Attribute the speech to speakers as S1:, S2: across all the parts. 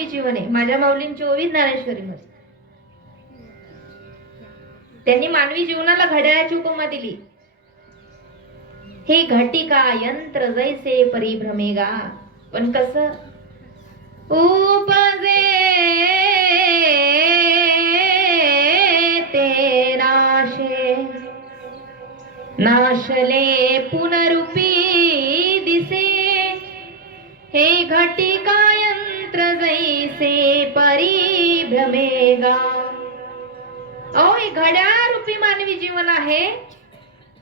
S1: मी जीवने माझ्या माऊलींची ओवी ज्ञानेश्वरी मध्ये त्यांनी मानवी जीवनाला घड्याळाची उपमा दिली. हे घटिका यंत्र जैसे परिभ्रमेगा. पण कस? उपजे ते नाशे. नाशले पुनरुपी दिसे. हे घटिका परिभ्रमेगा अहो हे घड्याळ रूपी मानवी जीवन आहे.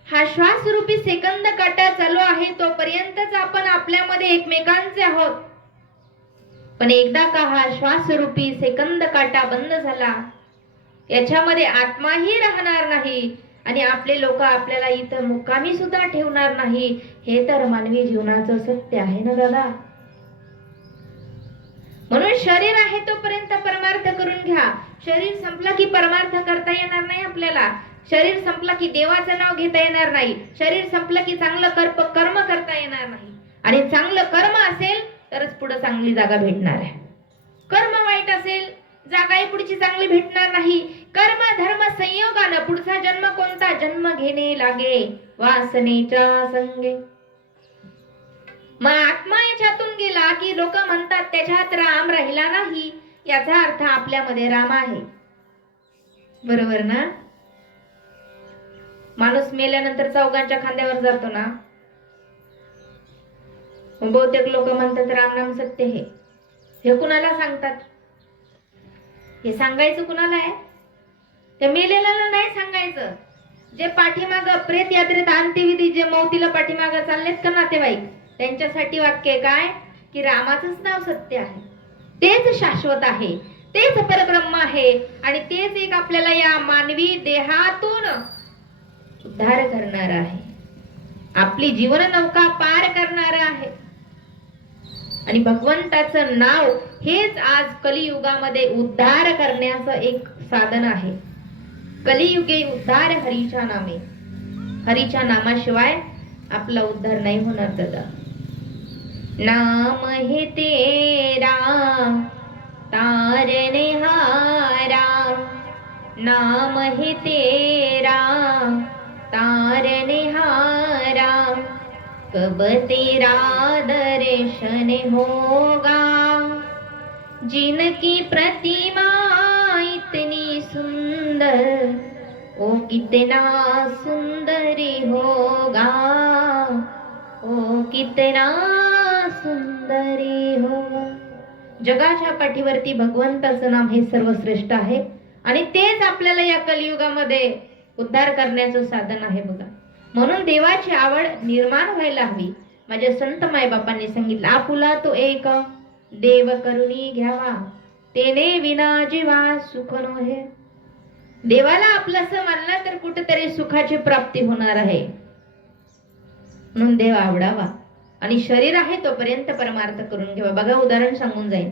S1: हा श्वास रूपी सेकंद काटा चालू आहे तोपर्यंतच आपण आपल्यामध्ये एकमेकांचे आहोत. पण एकदा का हा श्वास रूपी सेकंद काटा बंद झाला याच्यामध्ये आत्माही राहणार नाही आणि आपले लोक आपल्याला इथं मुक्कामी सुद्धा ठेवणार नाही हे तर मानवी जीवनाचं सत्य आहे ना दादा? शरीर आहे तोपर्यंत परमार्थ करून घ्या. शरीर संपला की परमार्थ करता येणार नाही आपल्याला. शरीर संपलं की देवाचं नाव घेता येणार नाही. शरीर संपलं की चांगलं कर्प कर्म करता येणार नाही. आणि चांगलं कर्म असेल तरच पुढे चांगली जागा भेटणार आहे. कर्म वाईट असेल जागाही पुढची चांगली भेटणार नाही. कर्म धर्म संयोगानं पुढचा जन्म कोणता? जन्म घेणे लागे. वासनेच्या संगे. की लोक म्हणतात त्याच्यात राम राहिला नाही. याचा अर्थ आपल्यामध्ये राम आहे. बरोबर ना? माणूस मेल्यानंतर चौघांच्या खांद्यावर जातो ना? बहुतेक लोक म्हणतात राम नाम सत्य हे हे कुणाला सांगतात? हे सांगायचं कुणाला आहे? ते मेलेल्याला नाही सांगायचं. जे पाठीमाग प्रेत यात्रेत अंत्यविधी जे मौतीला पाठीमाग चाललेत का नातेवाईक? त्यांच्यासाठी वाक्य काय? की रामाचंच नाव सत्य आहे. तेच शाश्वत आहे तेच परब्रह्म आहे आणि तेच एक आपल्याला या मानवी देहातून उद्धार करणार आहे. आपली जीवन नौका पार करणार आहे. आणि भगवंताचं नाव हेच आज कलियुगामध्ये उद्धार करण्याचं एक साधन आहे. कलियुगे उद्धार हरीच्या नामे. हरीच्या नामाशिवाय आपला उद्धार नाही होणार दादा. नाम हे तेरा तारने हारा। नाम हे तेरा तारने हारा। कब तेरा दर्शन होगा? जिनकी प्रतिमा इतनी सुंदर ओ कितना सुंदर होगा। ओ कितना सुंदरी हो. जगाच्या पाठीवरती भगवंताचं नाम हे सर्वश्रेष्ठ आहे. आणि तेच आपल्याला या कलियुगामध्ये उद्धार करण्याचं साधन आहे बघा. म्हणून देवाची आवड निर्माण व्हायला हवी. माझ्या संत मायबापांनी सांगितलं आपुला तो एक देव करुणी घ्यावा. तेने विना जीवा सुख नोहे देवाला आपलंस मानलं तर कुठेतरी सुखाची प्राप्ती होणार आहे. म्हणून देव आवडावा. आणि शरीर आहे तोपर्यंत परमार्थ करून घेवा बघा उदाहरण सांगून जाईल